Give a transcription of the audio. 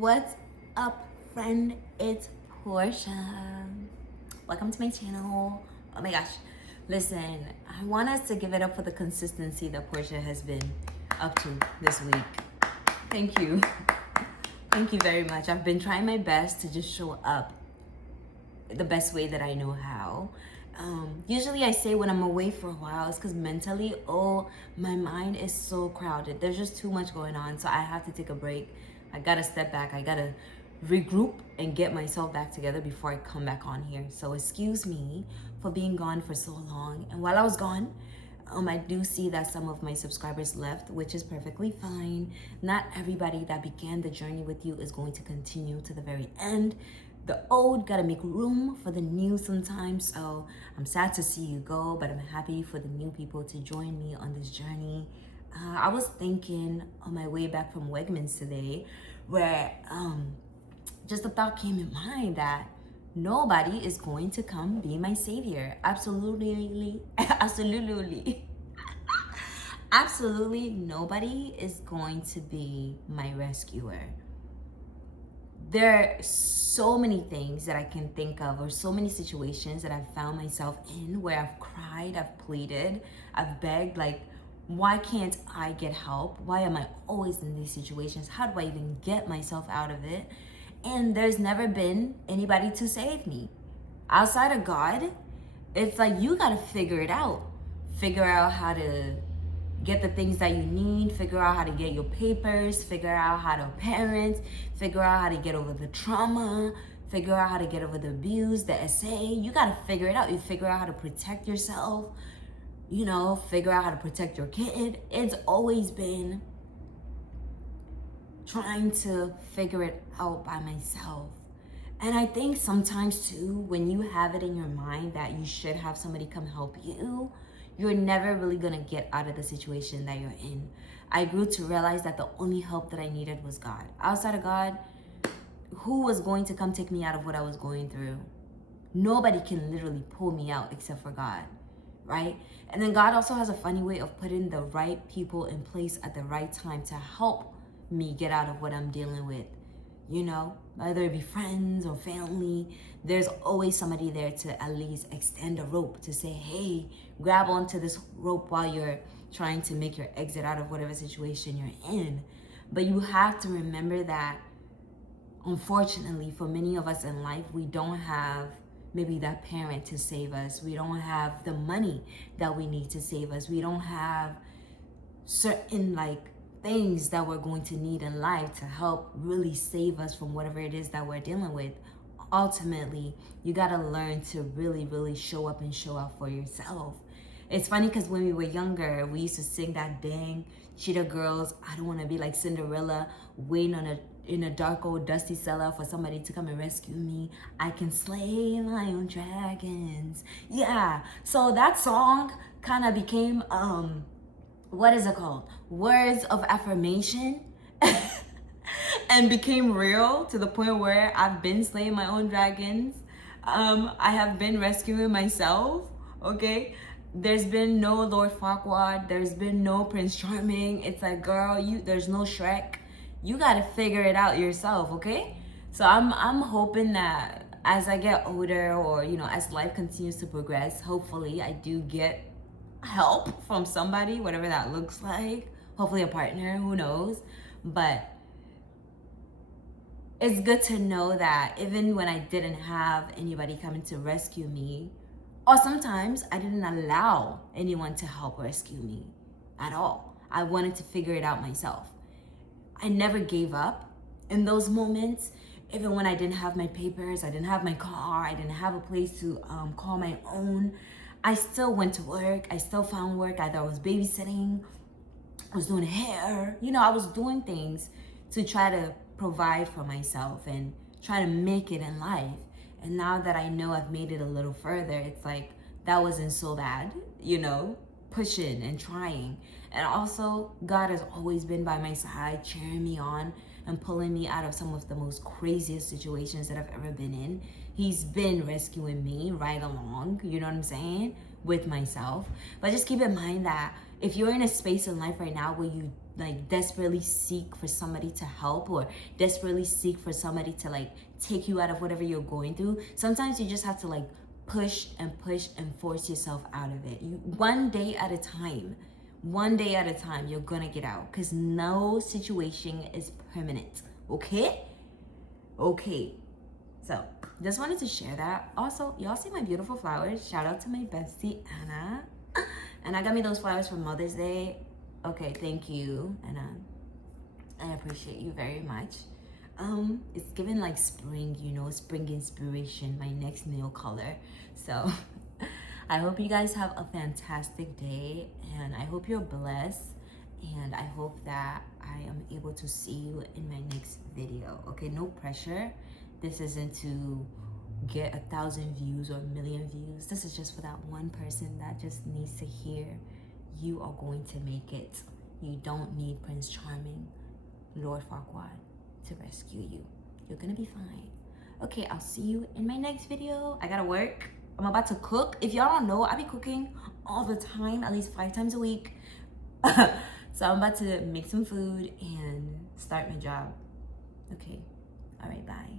What's up, friend? It's Portia. Welcome to my channel. Oh my gosh. Listen, I want us to give it up for the consistency that Portia has been up to this week. Thank you. Thank you very much. I've been trying my best to just show up the best way that I know how. Usually I say when I'm away for a while, it's because mentally, my mind is so crowded. There's just too much going on. So I have to take a break. I gotta step back. I gotta regroup and get myself back together before I come back on here. So excuse me for being gone for so long. And while I was gone, I do see that some of my subscribers left, which is perfectly fine. Not everybody that began the journey with you is going to continue to the very end. The old gotta make room for the new sometimes. So I'm sad to see you go, but I'm happy for the new people to join me on this journey. I was thinking on my way back from Wegmans today, where just a thought came in mind that nobody is going to come be my savior. Absolutely, absolutely nobody is going to be my rescuer. There are so many things that I can think of, or so many situations that I've found myself in where I've cried, I've pleaded, I've begged, like, why can't I get help? Why am I always in these situations? How do I even get myself out of it? And there's never been anybody to save me. Outside of God, it's like you gotta figure it out. Figure out how to get the things that you need, figure out how to get your papers, figure out how to parent, figure out how to get over the trauma, figure out how to get over the abuse, the SA. You gotta figure it out. You figure out how to protect yourself, figure out how to protect your kid. It's always been trying to figure it out by myself. And I think sometimes too, when you have it in your mind that you should have somebody come help you, you're never really gonna get out of the situation that you're in. I grew to realize that the only help that I needed was God. Outside of God, who was going to come take me out of what I was going through? Nobody can literally pull me out except for God, right? And then God also has a funny way of putting the right people in place at the right time to help me get out of what I'm dealing with. Whether it be friends or family, there's always somebody there to at least extend a rope to say, hey, grab onto this rope while you're trying to make your exit out of whatever situation you're in. But you have to remember that, unfortunately, for many of us in life, we don't have maybe that parent to save us. We don't have the money that we need to save us. We don't have certain things that we're going to need in life to help really save us from whatever it is that we're dealing with. Ultimately, you gotta learn to really, really show up and show out for yourself. It's funny because when we were younger, we used to sing that dang cheetah girls, I don't want to be like Cinderella, waiting in a dark old dusty cellar for somebody to come and rescue me. I can slay my own dragons. Yeah, so that song kind of became what is it called? Words of affirmation. And became real to the point where I've been slaying my own dragons. I have been rescuing myself, okay? There's been no Lord Farquaad. There's been no Prince Charming. It's like, girl, there's no Shrek. You gotta figure it out yourself, okay? So I'm hoping that as I get older, or as life continues to progress, hopefully I do get help from somebody, whatever that looks like. Hopefully a partner, who knows? But it's good to know that even when I didn't have anybody coming to rescue me, or sometimes I didn't allow anyone to help rescue me at all. I wanted to figure it out myself. I never gave up in those moments. Even when I didn't have my papers, I didn't have my car, I didn't have a place to call my own, I still went to work. I still found work. Either I was babysitting, I was doing hair. I was doing things to try to provide for myself and try to make it in life. And now that I know I've made it a little further, it's like that wasn't so bad, pushing and trying. And also, God has always been by my side, cheering me on and pulling me out of some of the most craziest situations that I've ever been in. He's been rescuing me right along, you know what I'm saying, with myself. But just keep in mind that if you're in a space in life right now where you like desperately seek for somebody to help, or desperately seek for somebody to like take you out of whatever you're going through. Sometimes you just have to like push and force yourself out of it. One day at a time, you're gonna get out, because no situation is permanent. Okay. So just wanted to share that. Also, y'all see my beautiful flowers? Shout out to my bestie Anna. And I got me those flowers for Mother's Day. Okay, thank you, Anna. I appreciate you very much. It's given like spring, spring inspiration, my next nail color. So I hope you guys have a fantastic day, and I hope you're blessed, and I hope that I am able to see you in my next video. Okay, no pressure. This isn't to get 1,000 views or 1,000,000 views. This is just for that one person that just needs to hear you are going to make it. You don't need Prince Charming, Lord Farquaad, to rescue you. You're gonna be fine. Okay, I'll see you in my next video. I gotta work. I'm about to cook. If y'all don't know, I be cooking all the time, at least 5 times a week. So I'm about to make some food and start my job. Okay, all right, bye.